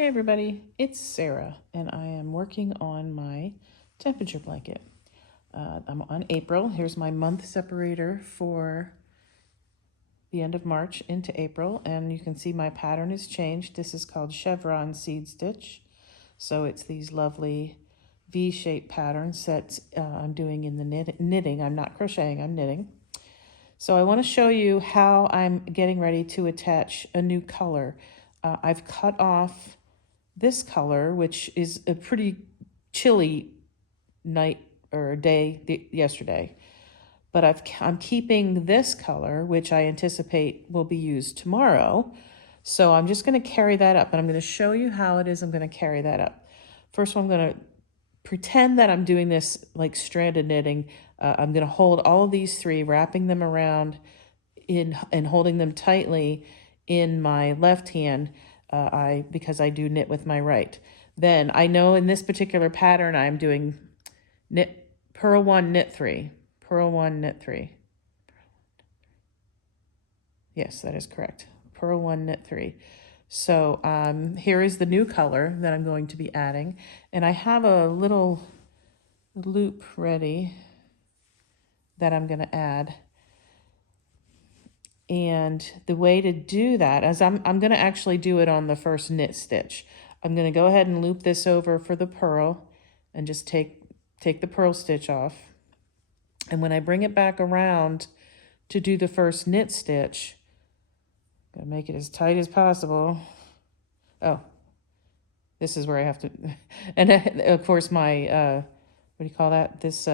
Hey everybody, it's Sarah and I am working on my temperature blanket. I'm on April. Here's my month separator for the end of March into April, and you can see my pattern has changed. This is called chevron seed stitch. So it's these lovely V-shaped patterns that I'm doing in the knitting. I'm not crocheting, I'm knitting. So I want to show you how I'm getting ready to attach a new color. I've cut off this color, which is a pretty chilly night or day yesterday, but I'm keeping this color, which I anticipate will be used tomorrow. So I'm just going to carry that up, and I'm going to show you how it is I'm going to carry that up. First of all, I'm going to pretend that I'm doing this like stranded knitting. I'm going to hold all of these three, wrapping them around and holding them tightly in my left hand, because I do knit with my right. Then I know in this particular pattern I'm doing purl 1, knit 3, purl 1, knit 3. Yes, that is correct. Purl 1, knit 3. So here is the new color that I'm going to be adding, and I have a little loop ready that I'm going to add. And the way to do that is I'm going to actually do it on the first knit stitch. I'm going to go ahead and loop this over for the purl and just take the purl stitch off. And when I bring it back around to do the first knit stitch, I'm going to make it as tight as possible. Oh, this is where I have to, and of course my, what do you call that? This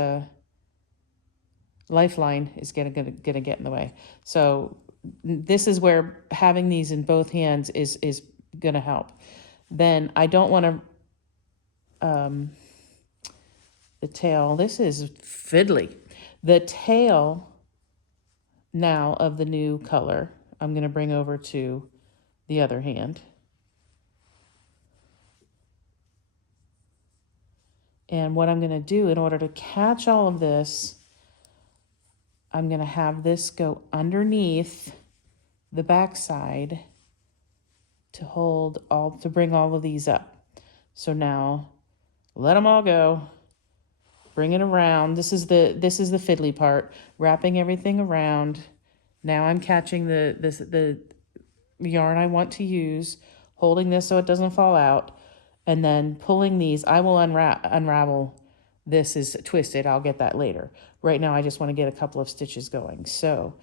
lifeline is gonna get in the way. So this is where having these in both hands is gonna help. Then I don't want to, the tail, this is fiddly. The tail now of the new color, I'm gonna bring over to the other hand. And what I'm gonna do in order to catch all of this, I'm going to have this go underneath the backside to bring all of these up. So now let them all go. Bring it around. This is the fiddly part, wrapping everything around. Now I'm catching the yarn I want to use, holding this so it doesn't fall out, and then pulling these. I will unravel. This is twisted. I'll get that later. Right now, I just want to get a couple of stitches going. So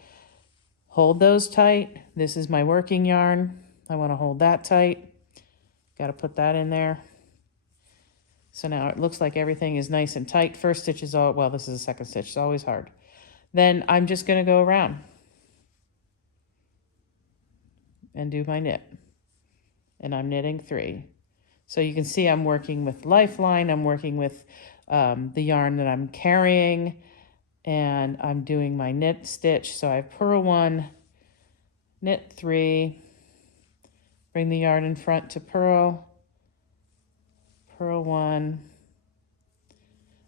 hold those tight. This is my working yarn. I want to hold that tight. Got to put that in there. So now it looks like everything is nice and tight. First stitch is well, this is the second stitch. It's always hard. Then I'm just going to go around and do my knit. And I'm knitting 3. So you can see I'm working with lifeline. I'm working with the yarn that I'm carrying, and I'm doing my knit stitch. So I have purl 1, knit 3, bring the yarn in front to purl 1.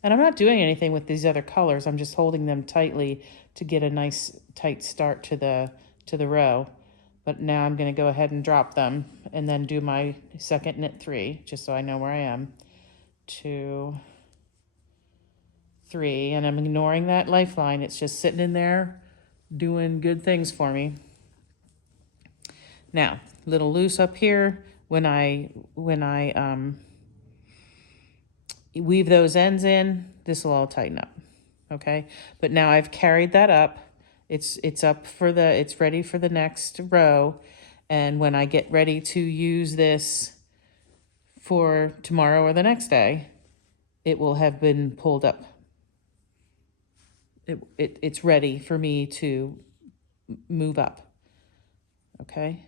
And I'm not doing anything with these other colors. I'm just holding them tightly to get a nice tight start to the row. But now I'm going to go ahead and drop them and then do my second knit 3, just so I know where I am. 2, 3, and I'm ignoring that lifeline. It's just sitting in there doing good things for me. Now, little loose up here. When I weave those ends in, this will all tighten up. Okay, but now I've carried that up. It's up for it's ready for the next row, and when I get ready to use this for tomorrow or the next day, it will have been pulled up. It's ready for me to move up. Okay,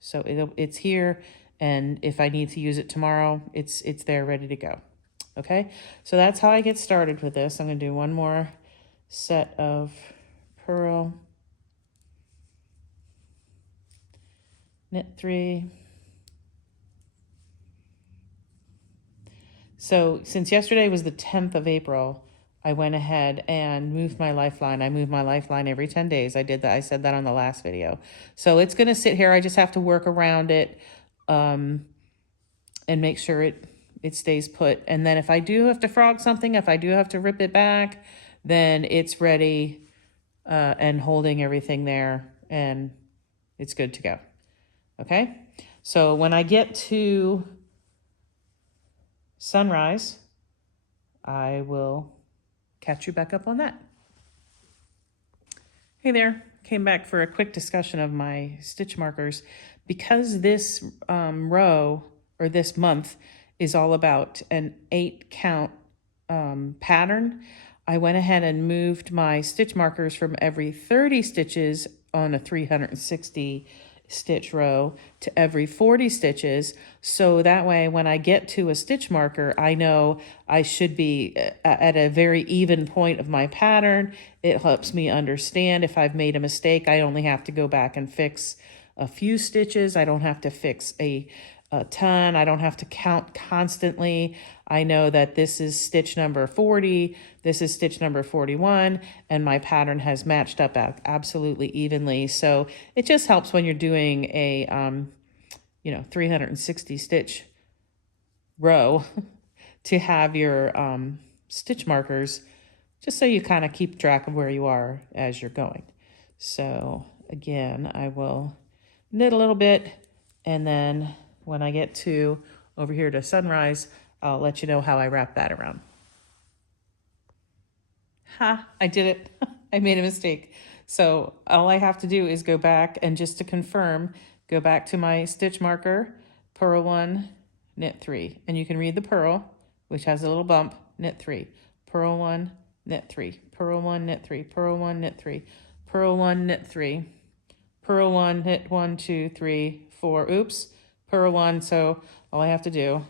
so it's here, and if I need to use it tomorrow, it's there ready to go. Okay, so that's how I get started with this. I'm going to do one more set of purl, knit 3. So since yesterday was the 10th of April, I went ahead and moved my lifeline. I move my lifeline every 10 days. I did that. I said that on the last video. So it's going to sit here. I just have to work around it. and make sure it stays put. And then if I do have to frog something, if I do have to rip it back, then it's ready and holding everything there, and it's good to go. Okay, so when I get to sunrise, I will catch you back up on that. Hey there, came back for a quick discussion of my stitch markers. Because this row or this month is all about an 8 count pattern, I went ahead and moved my stitch markers from every 30 stitches on a 360 stitch row to every 40 stitches. So that way, when I get to a stitch marker, I know I should be at a very even point of my pattern. It helps me understand if I've made a mistake. I only have to go back and fix a few stitches. I don't have to fix a ton. I don't have to count constantly. I know that this is stitch number 40, this is stitch number 41, and my pattern has matched up absolutely evenly. So it just helps when you're doing a 360 stitch row to have your stitch markers, just so you kind of keep track of where you are as you're going. So again, I will knit a little bit, and then when I get to over here to sunrise, I'll let you know how I wrap that around. I did it. I made a mistake. So all I have to do is go back, and just to confirm, go back to my stitch marker, purl 1, knit 3. And you can read the purl, which has a little bump, knit 3, purl 1, knit 3, purl 1, knit 3, purl 1, knit 3, purl 1, knit 3, purl 1, knit 1, 2, 3, 4, oops, purl 1. So all I have to do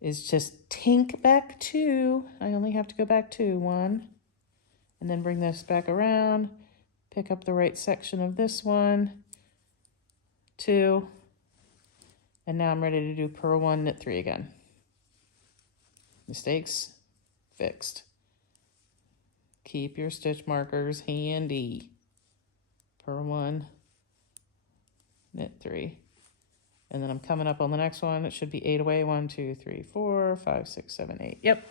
is just tink back 2. I only have to go back 2, 1, and then bring this back around, pick up the right section of this one, 2, and now I'm ready to do purl 1, knit 3 again. Mistakes fixed. Keep your stitch markers handy. Purl 1, knit 3. And then I'm coming up on the next one. It should be 8 away. 1, 2, 3, 4, 5, 6, 7, 8. Yep.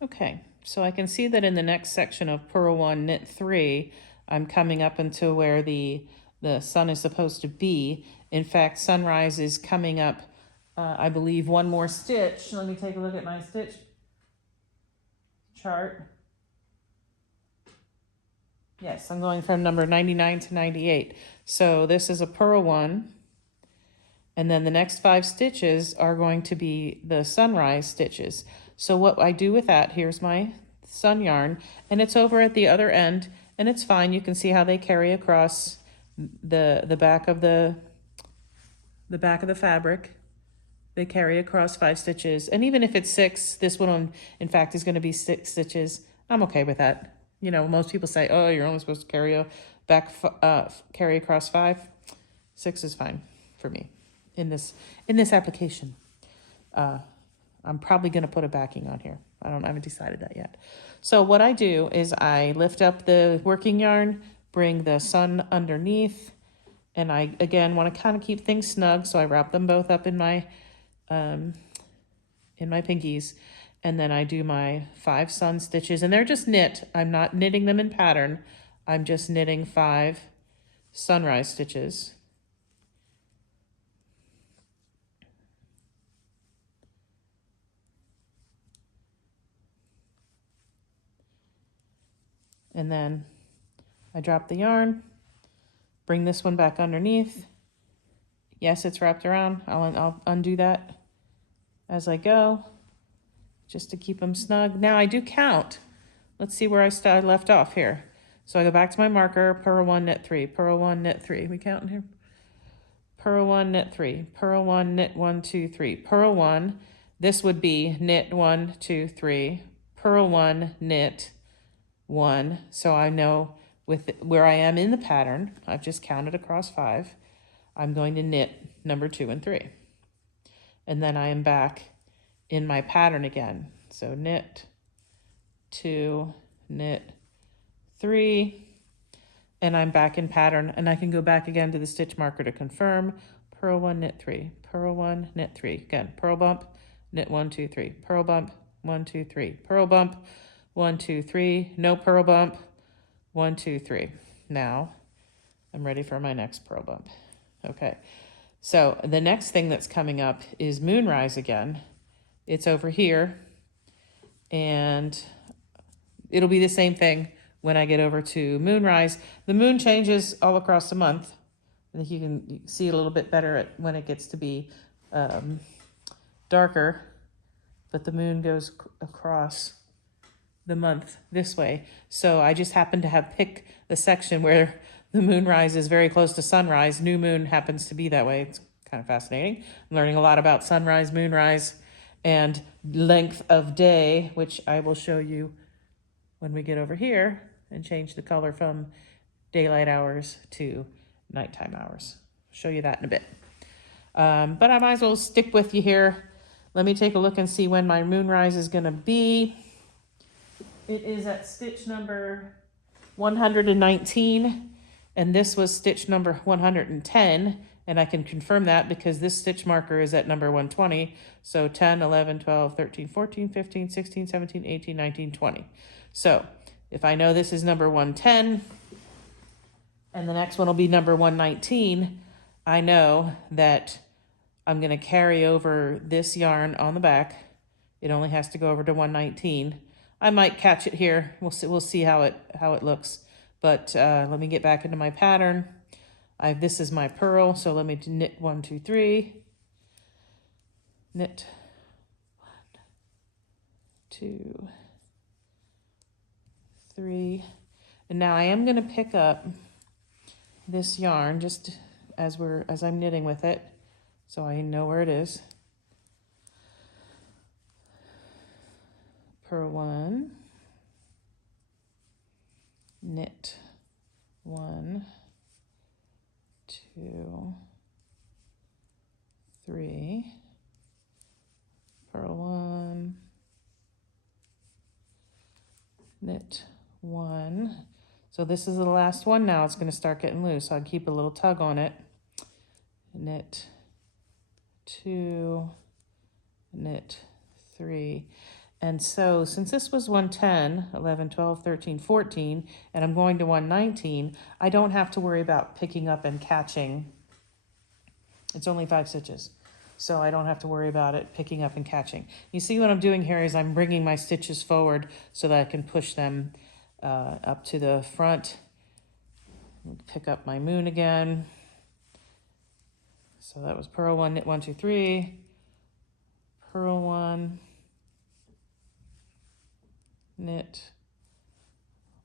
Okay, so I can see that in the next section of purl 1, knit 3, I'm coming up into where the sun is supposed to be. In fact, sunrise is coming up, I believe, one more stitch. Let me take a look at my stitch chart. Yes, I'm going from number 99 to 98. So this is a purl 1. And then the next 5 stitches are going to be the sunrise stitches. So what I do with that, here's my sun yarn, and it's over at the other end, and it's fine. You can see how they carry across the back of the back of the fabric. They carry across 5 stitches. And even if it's 6, this one, in fact, is going to be 6 stitches. I'm okay with that. You know, most people say, oh, you're only supposed to carry across 5. 6 is fine for me in this application. I'm probably going to put a backing on here. I haven't decided that yet. So what I do is I lift up the working yarn, bring the sun underneath, and I, again, want to kind of keep things snug, so I wrap them both up in my pinkies, and then I do my 5 sun stitches, and they're just knit. I'm not knitting them in pattern. I'm just knitting 5 sunrise stitches. And then I drop the yarn, bring this one back underneath. Yes, it's wrapped around. I'll undo that as I go, just to keep them snug. Now I do count. Let's see where I left off here. So I go back to my marker, purl 1, knit 3, purl 1, knit 3. We counting here? Purl 1, knit 3, purl 1, knit 1, 2, 3, purl 1. This would be knit 1, 2, 3, purl 1, knit 1. So I know with where I am in the pattern, I've just counted across 5. I'm going to knit number 2 and 3. And then I am back in my pattern again. So knit 2, knit 3, and I'm back in pattern, and I can go back again to the stitch marker to confirm. purl 1, knit 3, purl 1, knit 3. Again, purl bump, knit 1, 2, 3, purl bump, 1, 2, 3, purl bump, 1, 2, 3, no purl bump, 1, 2, 3. Now I'm ready for my next purl bump. Okay, so the next thing that's coming up is moonrise again. It's over here, and it'll be the same thing when I get over to moonrise. The moon changes all across the month. I think you can see it a little bit better when it gets to be darker, but the moon goes across the month this way. So I just happen to have picked the section where the moonrise is very close to sunrise. New moon happens to be that way. It's kind of fascinating. I'm learning a lot about sunrise, moonrise, and length of day, which I will show you when we get over here and change the color from daylight hours to nighttime hours. I'll show you that in a bit. But I might as well stick with you here. Let me take a look and see when my moonrise is going to be. It is at stitch number 119, and this was stitch number 110, and I can confirm that because this stitch marker is at number 120. So 10, 11, 12, 13, 14, 15, 16, 17, 18, 19, 20. So if I know this is number 110, and the next one will be number 119, I know that I'm going to carry over this yarn on the back. It only has to go over to 119. I might catch it here. We'll see how it looks. But let me get back into my pattern. This is my purl, so let me knit 1, 2, 3. Knit 1, 2, 3. And now I am going to pick up this yarn just as I'm knitting with it, so I know where it is. Purl 1, knit 1, 2, 3, purl 1, knit 1. So this is the last one now. It's going to start getting loose. I'll keep a little tug on it. Knit 2, knit 3. And so since this was 110, 11, 12, 13, 14, and I'm going to 119, I don't have to worry about picking up and catching. It's only 5 stitches, so I don't have to worry about it picking up and catching. You see what I'm doing here is I'm bringing my stitches forward so that I can push them up to the front. Pick up my moon again. So that was purl 1, knit 1, 2, 3, purl 1, knit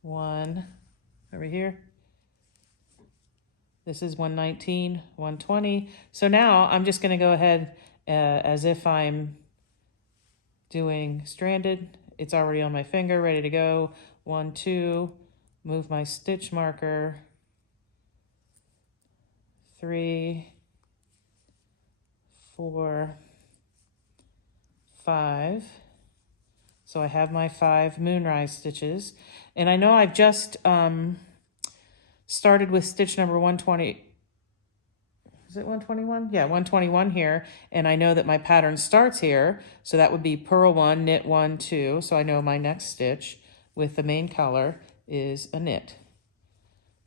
1 over here. This is 119, 120. So now I'm just going to go ahead as if I'm doing stranded. It's already on my finger, ready to go. 1, 2, move my stitch marker. 3, 4, 5. So I have my 5 moonrise stitches, and I know I've just started with stitch number 120. Is it 121? Yeah, 121 here, and I know that my pattern starts here, so that would be purl 1, knit 1, 2. So I know my next stitch with the main color is a knit,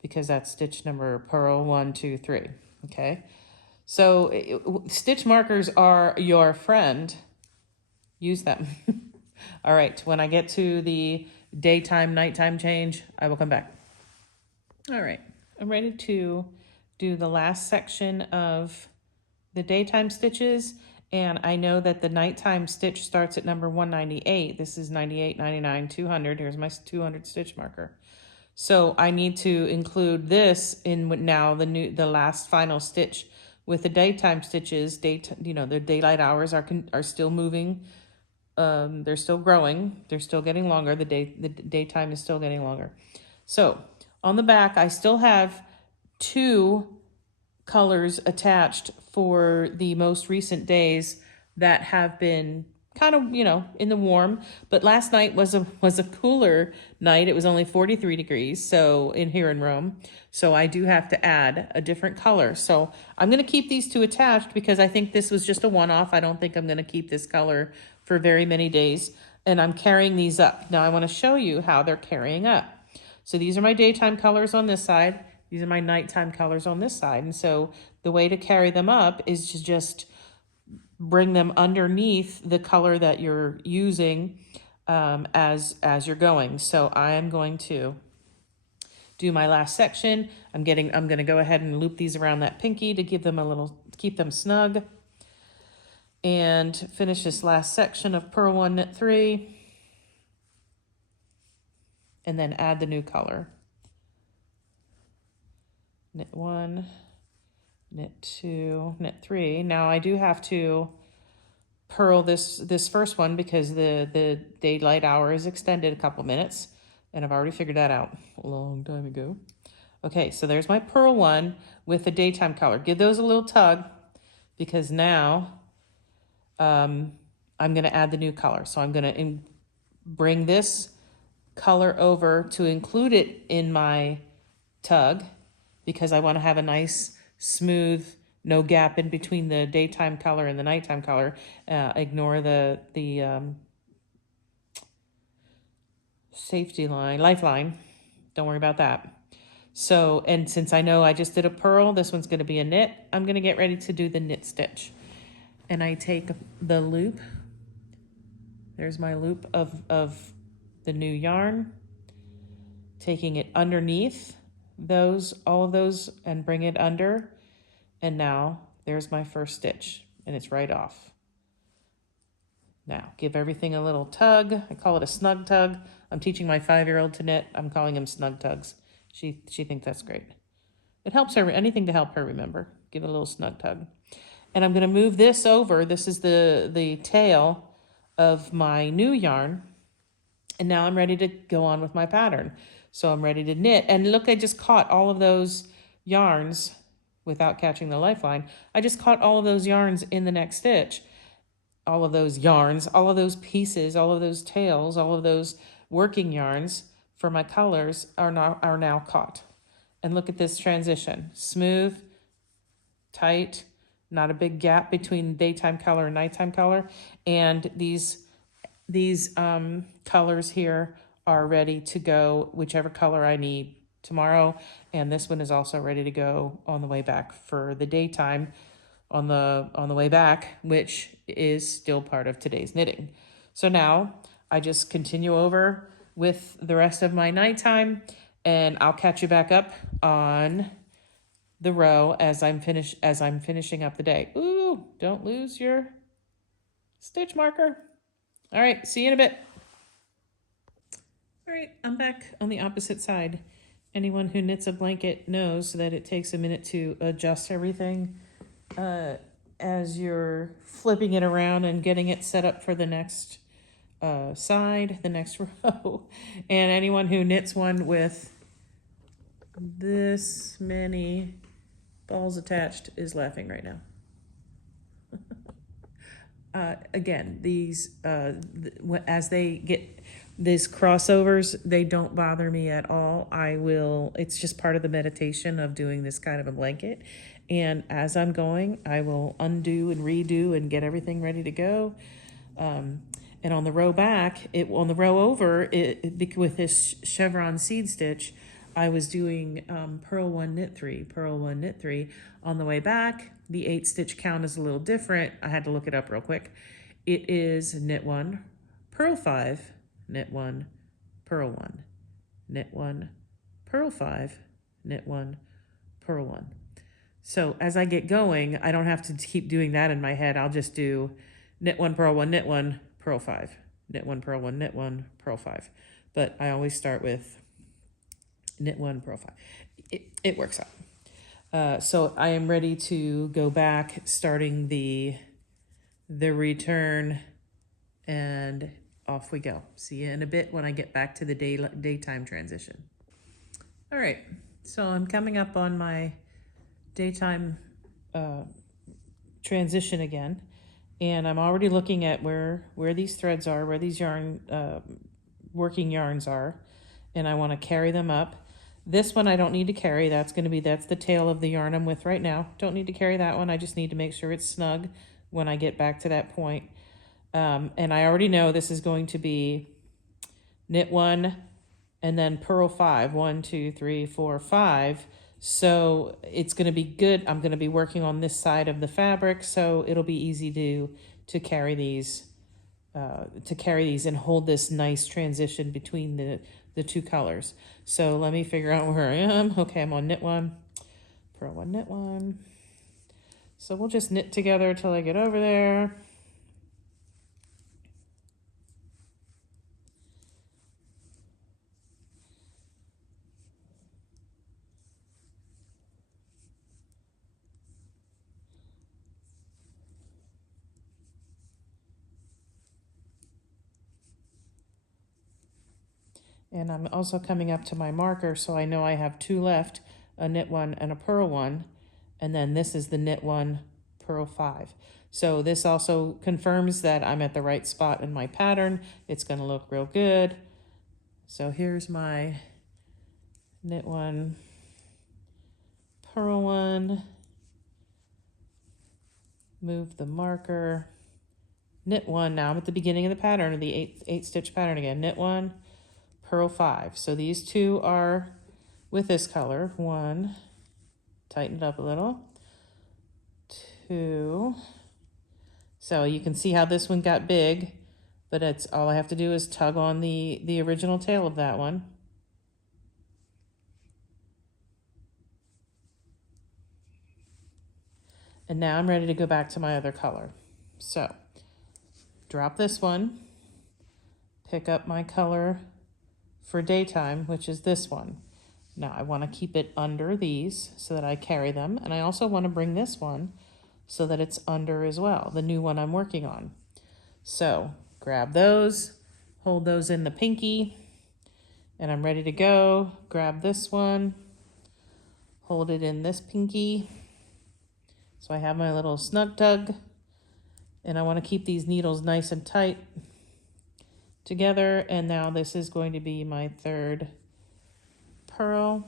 because that's stitch number purl 1, 2, 3. Okay, so stitch markers are your friend. Use them. All right, when I get to the daytime, nighttime change, I will come back. All right, I'm ready to do the last section of the daytime stitches, and I know that the nighttime stitch starts at number 198. This is 98, 99, 200. Here's my 200 stitch marker. So I need to include this in now the last final stitch with the daytime stitches. The daylight hours are still moving. They're still growing. They're still getting longer. The daytime is still getting longer. So on the back, I still have 2 colors attached for the most recent days that have been kind of, you know, in the warm, but last night was a cooler night. It was only 43 degrees, so in here in Rome. So I do have to add a different color. So I'm going to keep these two attached because I think this was just a one-off. I don't think I'm going to keep this color for very many days. And I'm carrying these up. Now I want to show you how they're carrying up. So these are my daytime colors on this side. These are my nighttime colors on this side. And so the way to carry them up is to just bring them underneath the color that you're using as you're going. So I am going to do my last section. I'm going to go ahead and loop these around that pinky to give them a little, keep them snug, and finish this last section of purl 1, knit 3, and then add the new color. Knit 1, knit 2, knit 3. Now I do have to purl this first one because the daylight hour is extended a couple minutes, and I've already figured that out a long time ago. Okay, so there's my purl 1 with the daytime color. Give those a little tug because now I'm going to add the new color. So I'm going to bring this color over to include it in my tug because I want to have a nice smooth, no gap in between the daytime color and the nighttime color. Ignore the safety line, lifeline. Don't worry about that. So, and since I know I just did a purl, this one's going to be a knit. I'm going to get ready to do the knit stitch. And I take the loop. There's my loop of the new yarn. Taking it underneath all of those and bring it under. And now there's my first stitch and it's right off. Now give everything a little tug. I call it a snug tug. I'm teaching my 5-year-old to knit. I'm calling them snug tugs. She thinks that's great. It helps her, anything to help her remember. Give it a little snug tug. And I'm going to move this over. This is the tail of my new yarn. And now I'm ready to go on with my pattern. So I'm ready to knit. And look, I just caught all of those yarns without catching the lifeline. I just caught all of those yarns in the next stitch. All of those yarns, all of those pieces, all of those tails, all of those working yarns for my colors are now caught. And look at this transition. Smooth, tight, not a big gap between daytime color and nighttime color. And these colors here are ready to go whichever color I need tomorrow. And this one is also ready to go on the way back for the daytime on the way back, which is still part of today's knitting. So now I just continue over with the rest of my nighttime, and I'll catch you back up on the row as I'm finishing up the day. Ooh, don't lose your stitch marker. All right, see you in a bit. All right, I'm back on the opposite side. Anyone who knits a blanket knows that it takes a minute to adjust everything as you're flipping it around and getting it set up for the next side, the next row. And anyone who knits one with this many balls attached is laughing right now. Again, these as they get these crossovers, they don't bother me at all. It's just part of the meditation of doing this kind of a blanket. And as I'm going, I will undo and redo and get everything ready to go. And on the row back, on the row over, with this chevron seed stitch, I was doing purl 1, knit 3, purl 1, knit 3. On the way back, the 8 stitch count is a little different. I had to look it up real quick. It is knit 1, purl 5, knit 1, purl 1, knit 1, purl 5, knit 1, purl 1. So as I get going, I don't have to keep doing that in my head. I'll just do knit 1, purl 1, knit 1, purl 5, knit 1, purl 1, knit 1, purl 5. But I always start with knit 1, purl 5. It works out. So I am ready to go back, starting the return, and off we go. See you in a bit when I get back to the daytime transition. All right, so I'm coming up on my daytime transition again, And I'm already looking at where these threads are, where these working yarns are, and I want to carry them up. This one I don't need to carry. That's the tail of the yarn I'm with right now. Don't need to carry that one. I just need to make sure it's snug when I get back to that point. And I already know this is going to be knit 1 and then purl 5. 1, 2, 3, 4, 5. So it's going to be good. I'm going to be working on this side of the fabric, so it'll be easy to carry these and hold this nice transition between the two colors. So let me figure out where I am. Okay, I'm on knit 1, purl 1, knit 1. So we'll just knit together till I get over there. And I'm also coming up to my marker, so I know I have 2 left, a knit 1 and a purl 1. And then this is the knit 1, purl 5. So this also confirms that I'm at the right spot in my pattern. It's going to look real good. So here's my knit 1, purl 1. Move the marker. Knit 1. Now I'm at the beginning of the pattern, of the 8 stitch pattern again. Knit 1. Purl 5. So these 2 are with this color. 1, tighten it up a little. 2. So you can see how this one got big, but it's all I have to do is tug on the original tail of that one. And now I'm ready to go back to my other color. So drop this one, pick up my color for daytime, which is this one. Now I want to keep it under these so that I carry them, and I also want to bring this one so that it's under as well, the new one I'm working on. So grab those, hold those in the pinky, and I'm ready to go. Grab this one, hold it in this pinky. So I have my little snug tug, and I want to keep these needles nice and tight together. And now this is going to be my 3rd purl.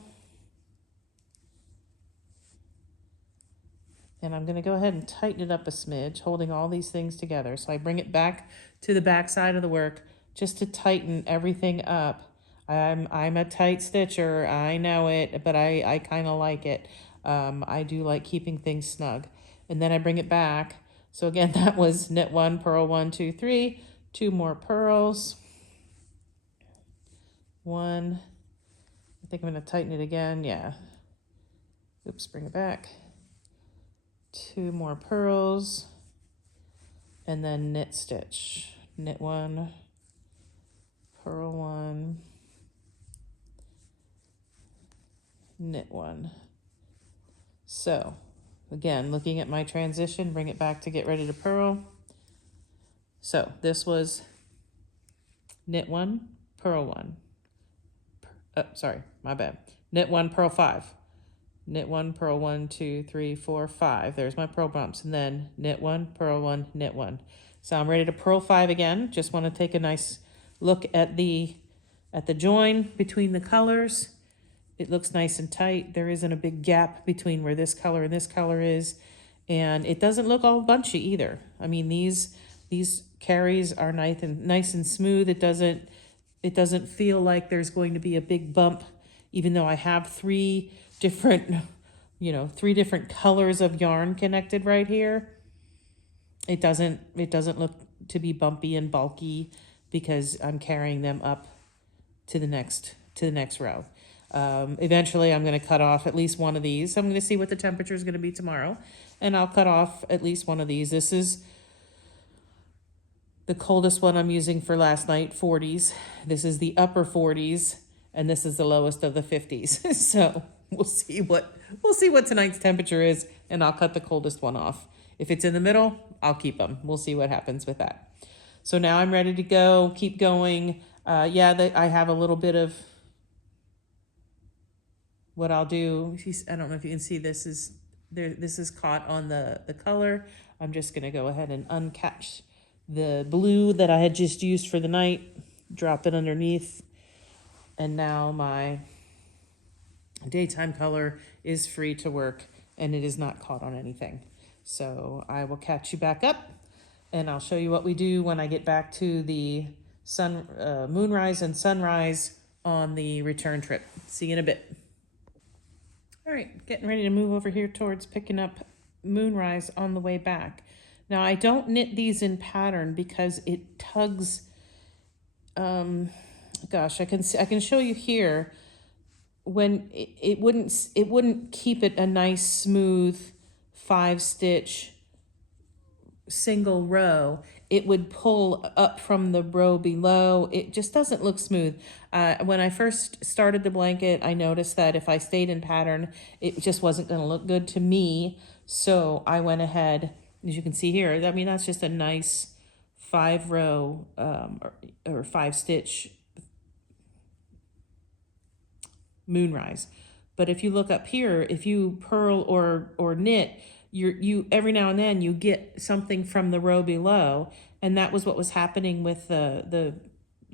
And I'm going to go ahead and tighten it up a smidge, holding all these things together. So I bring it back to the back side of the work just to tighten everything up. I'm a tight stitcher, I know it, but I kind of like it. I do like keeping things snug. And then I bring it back. So again, that was knit 1, purl 1, 2, 3, 2 more purls. 1. I think I'm going to tighten it again. Yeah. Oops, bring it back. 2 more purls. And then knit stitch. Knit 1, purl 1, knit 1. So again, looking at my transition, bring it back to get ready to purl. So this was knit 1, purl 1. Sorry, my bad. Knit 1, purl 5. Knit 1, purl 1, 2, 3, 4, 5. There's my purl bumps. And then knit 1, purl 1, knit 1. So I'm ready to purl 5 again. Just want to take a nice look at the join between the colors. It looks nice and tight. There isn't a big gap between where this color and this color is. And it doesn't look all bunchy either. I mean, these carries are nice and smooth. It doesn't feel like there's going to be a big bump, even though I have 3 different colors of yarn connected right here. It doesn't look to be bumpy and bulky because I'm carrying them up to the next row. Eventually I'm going to cut off at least one of these. I'm going to see what the temperature is going to be tomorrow, and I'll cut off at least one of these. This is the coldest one I'm using for last night, 40s. This is the upper 40s, and this is the lowest of the 50s. So we'll see what tonight's temperature is, and I'll cut the coldest one off. If it's in the middle, I'll keep them. We'll see what happens with that. So now I'm ready to go, keep going. I have a little bit of what I'll do. I don't know if you can see, this is caught on the color. I'm just going to go ahead and uncatch the blue that I had just used for the night, drop it underneath, and now my daytime color is free to work and it is not caught on anything. So I will catch you back up and I'll show you what we do when I get back to the moonrise and sunrise on the return trip. See you in a bit. All right, getting ready to move over here towards picking up moonrise on the way back. Now I don't knit these in pattern because it tugs. Gosh, I can show you here when it wouldn't keep it a nice smooth 5-stitch single row. It would pull up from the row below. It just doesn't look smooth. When I first started the blanket, I noticed that if I stayed in pattern, it just wasn't going to look good to me. So I went ahead, as you can see here, I mean, that's just a nice 5-row or 5-stitch moonrise. But if you look up here, if you purl or knit, you every now and then you get something from the row below, and that was what was happening with the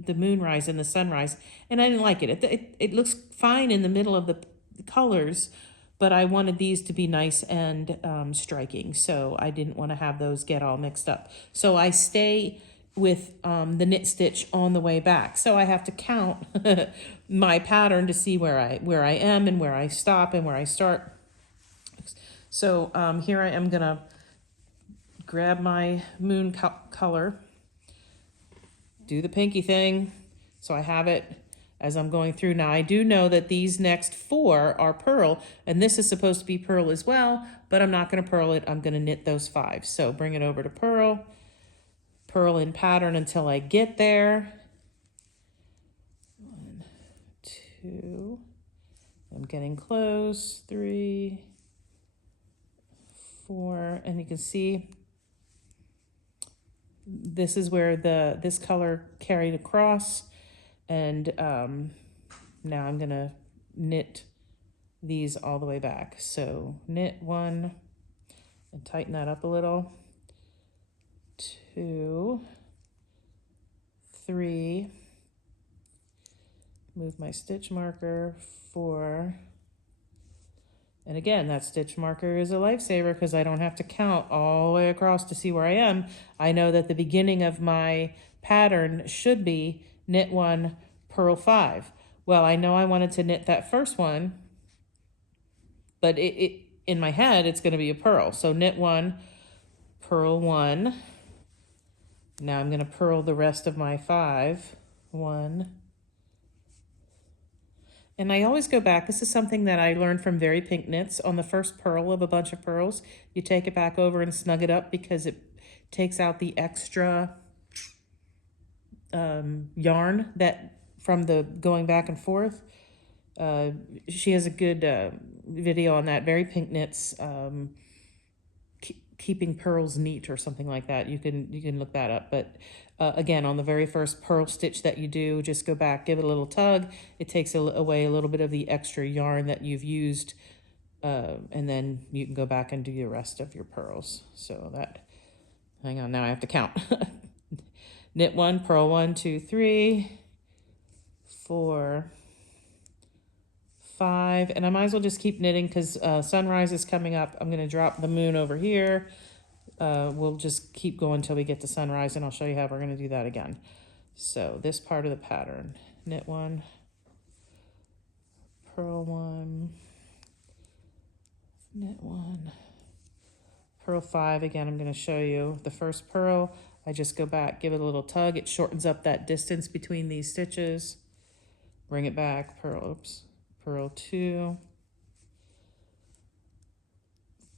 moonrise and the sunrise, and I didn't like it. It looks fine in the middle of the colors, but I wanted these to be nice and striking, so I didn't want to have those get all mixed up. So I stay with the knit stitch on the way back. So I have to count my pattern to see where I am and where I stop and where I start. So here I am gonna grab my moon color, do the pinky thing, so I have it as I'm going through. Now I do know that these next 4 are purl, and this is supposed to be purl as well, but I'm not gonna purl it, I'm gonna knit those 5. So bring it over to purl in pattern until I get there. 1, 2, I'm getting close, 3, 4, and you can see this is where this color carried across, and now I'm gonna knit these all the way back. So knit 1 and tighten that up a little, 2, 3, move my stitch marker, 4, and again, that stitch marker is a lifesaver because I don't have to count all the way across to see where I am. I know that the beginning of my pattern should be knit 1, purl 5. Well, I know I wanted to knit that first one, but in my head, it's going to be a purl. So knit 1, purl 1. Now I'm going to purl the rest of my 5, 1. And I always go back. This is something that I learned from Very Pink Knits. On the first purl of a bunch of purls, you take it back over and snug it up because it takes out the extra yarn that from the going back and forth. She has a good video on that. Very Pink Knits, keeping pearls neat or something like that. You can look that up. But again, on the very first purl stitch that you do, just go back, give it a little tug. It takes away a little bit of the extra yarn that you've used, and then you can go back and do the rest of your purls. So that, hang on, now I have to count. Knit 1, purl 1, 2, 3, 4, 5, and I might as well just keep knitting because sunrise is coming up. I'm going to drop the moon over here. We'll just keep going until we get to sunrise, and I'll show you how we're going to do that again. So this part of the pattern, knit 1, purl 1, knit 1, purl 5. Again, I'm going to show you the first purl. I just go back, give it a little tug. It shortens up that distance between these stitches. Bring it back, purl 2,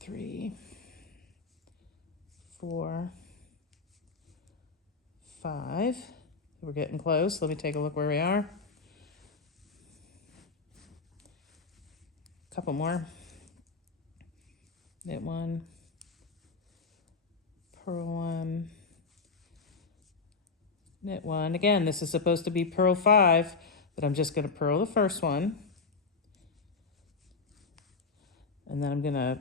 3, 4, 5. We're getting close. Let me take a look where we are. A couple more. Knit 1, purl 1, knit 1. Again, this is supposed to be purl 5, but I'm just going to purl the first one. And then I'm going to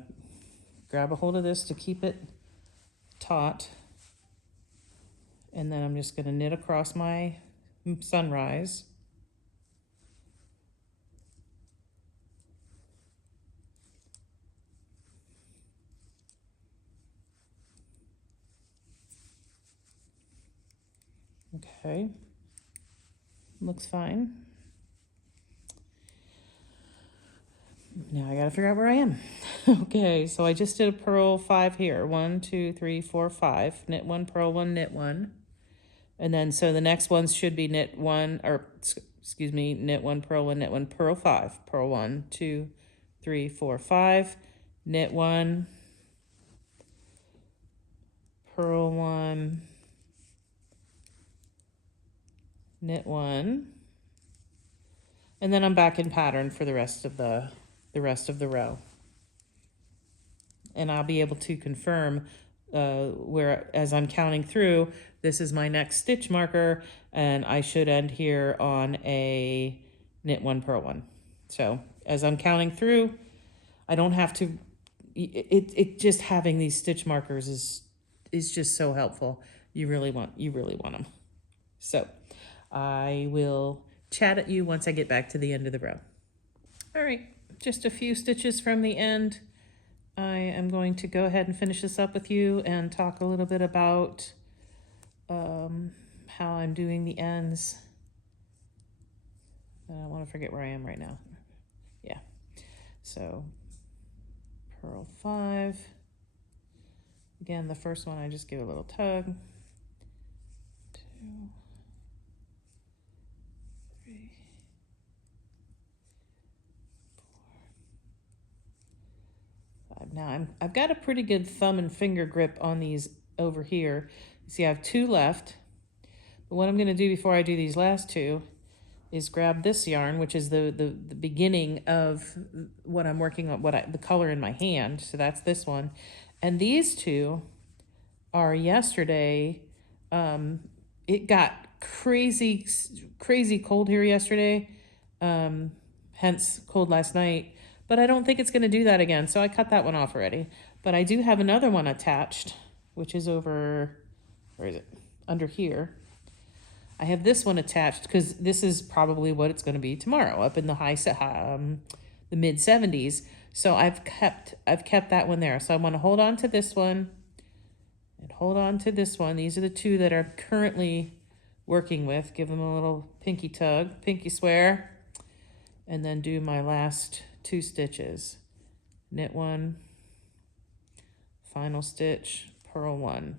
grab a hold of this to keep it taut. And then I'm just going to knit across my sunrise. Okay, looks fine. Now I gotta figure out where I am. Okay, so I just did a purl 5 here. 1, 2, 3, 4, 5. Knit 1, purl 1, knit 1. And then so the next ones should be knit 1, or excuse me, knit 1, purl 1, knit 1, purl 5. Purl 1, 2, 3, 4, 5. Knit 1, purl 1, knit 1. And then I'm back in pattern for the rest of the row. And I'll be able to confirm where, as I'm counting through, this is my next stitch marker, and I should end here on a knit 1, purl 1. So as I'm counting through, I don't have to, it just having these stitch markers is just so helpful. You really want them. So I will chat at you once I get back to the end of the row. All right, just a few stitches from the end. I am going to go ahead and finish this up with you and talk a little bit about how I'm doing the ends. I don't want to forget where I am right now. Yeah, so purl 5. Again, the first one I just give a little tug. 2, 3, 4, 5. Now I've got a pretty good thumb and finger grip on these over here. See, I have 2 left. But what I'm going to do before I do these last 2 is grab this yarn, which is the beginning of what I'm working on, the color in my hand. So that's this one. And these 2 are yesterday. It got crazy cold here yesterday. Hence cold last night. But I don't think it's going to do that again. So I cut that one off already. But I do have another one attached, which is over, where is it? Under here. I have this one attached because this is probably what it's going to be tomorrow, up in the the mid 70s. So I've kept that one there. So I want to hold on to this one and hold on to this one. These are the 2 that I'm currently working with. Give them a little pinky tug, pinky swear, and then do my last 2 stitches. Knit 1, final stitch, purl 1.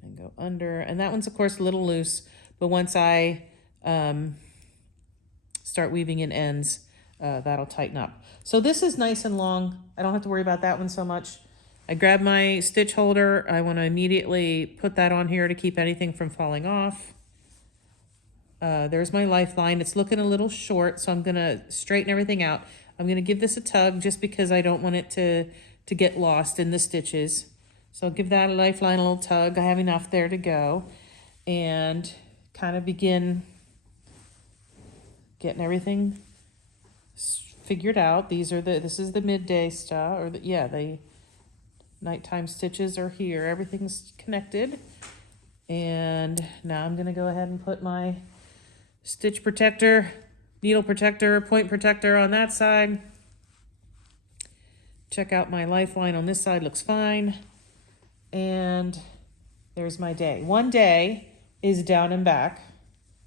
And go under, and that one's of course a little loose, but once I start weaving in ends, that'll tighten up. So this is nice and long. I don't have to worry about that one so much. I grab my stitch holder. I want to immediately put that on here to keep anything from falling off. There's my lifeline. It's looking a little short, so I'm gonna straighten everything out. I'm gonna give this a tug just because I don't want it to get lost in the stitches. So I'll give that lifeline a little tug. I have enough there to go, and kind of begin getting everything figured out. This is the midday stuff, or the nighttime stitches are here. Everything's connected, and now I'm gonna go ahead and put my stitch protector, needle protector, point protector on that side. Check out my lifeline on this side, looks fine. And there's my day. One day is down and back.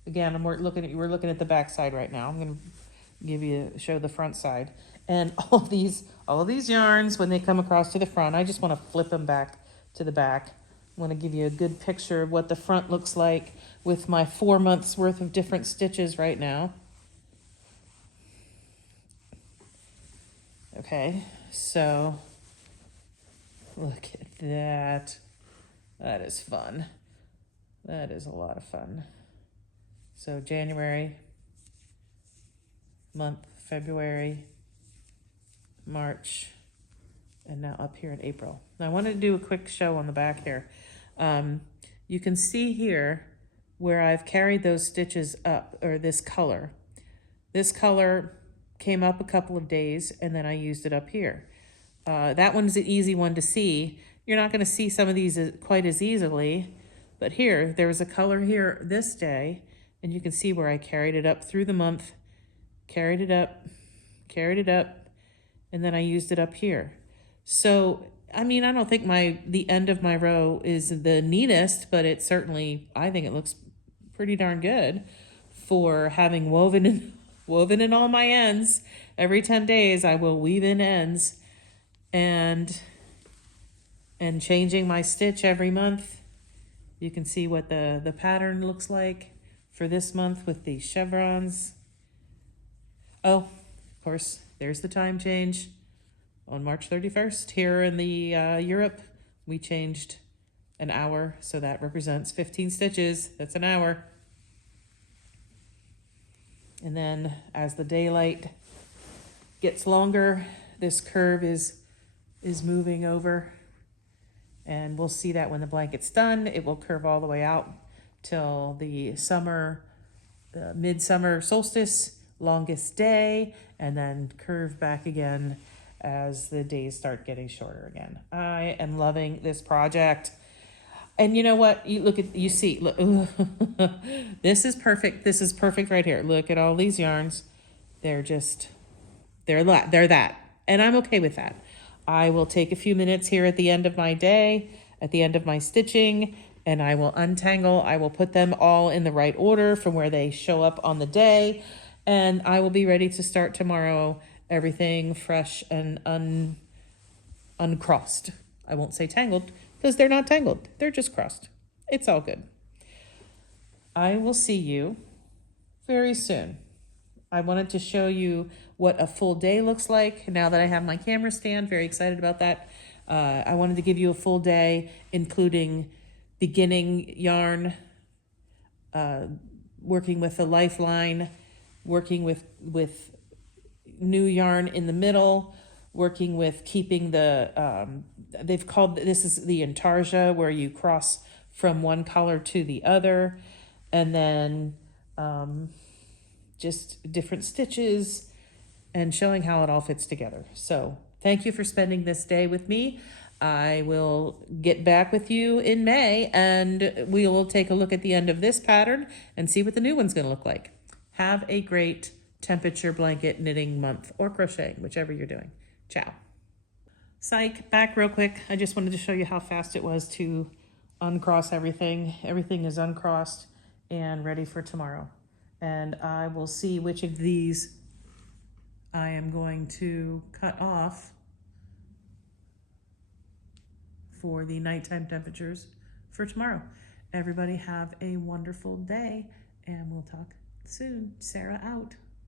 Again, we're looking at the back side right now. I'm gonna show the front side. And all of these yarns, when they come across to the front, I just want to flip them back to the back. I want to give you a good picture of what the front looks like with my 4 months worth of different stitches right now. Okay, so look at that. That is fun. That is a lot of fun. So January, month, February, March, and now up here in April. Now I wanted to do a quick show on the back here. You can see here where I've carried those stitches up, or this color. This color came up a couple of days, and then I used it up here. That one's an easy one to see. You're not going to see some of these quite as easily, but here, there was a color here this day, and you can see where I carried it up through the month, carried it up, and then I used it up here. So, I mean, I don't think the end of my row is the neatest, but it certainly, I think it looks pretty darn good for having woven in all my ends. Every 10 days I will weave in ends and changing my stitch every month. You can see what the pattern looks like for this month with the chevrons. Oh, of course, there's the time change. On March 31st, here in the Europe, we changed an hour, so that represents 15 stitches. That's an hour. And then as the daylight gets longer, this curve is moving over, and we'll see that when the blanket's done. It will curve all the way out till the midsummer solstice, longest day, and then curve back again as the days start getting shorter again. I am loving this project. And you know what? You see, look, this is perfect. This is perfect right here. Look at all these yarns. They're that. And I'm okay with that. I will take a few minutes here at the end of my day, at the end of my stitching, and I will untangle. I will put them all in the right order from where they show up on the day. And I will be ready to start tomorrow, everything fresh and uncrossed. I won't say tangled because they're not tangled. They're just crossed. It's all good. I will see you very soon. I wanted to show you what a full day looks like now that I have my camera stand. Very excited about that. I wanted to give you a full day, including beginning yarn, working with the lifeline, working with new yarn in the middle, working with keeping this is the intarsia, where you cross from one color to the other, and then just different stitches and showing how it all fits together. So thank you for spending this day with me. I will get back with you in May, and we will take a look at the end of this pattern and see what the new one's going to look like. Have a great temperature blanket knitting month, or crocheting, whichever you're doing. Ciao. Psych, back real quick. I just wanted to show you how fast it was to uncross everything. Everything is uncrossed and ready for tomorrow. And I will see which of these I am going to cut off for the nighttime temperatures for tomorrow. Everybody have a wonderful day, and we'll talk soon. Sarah out.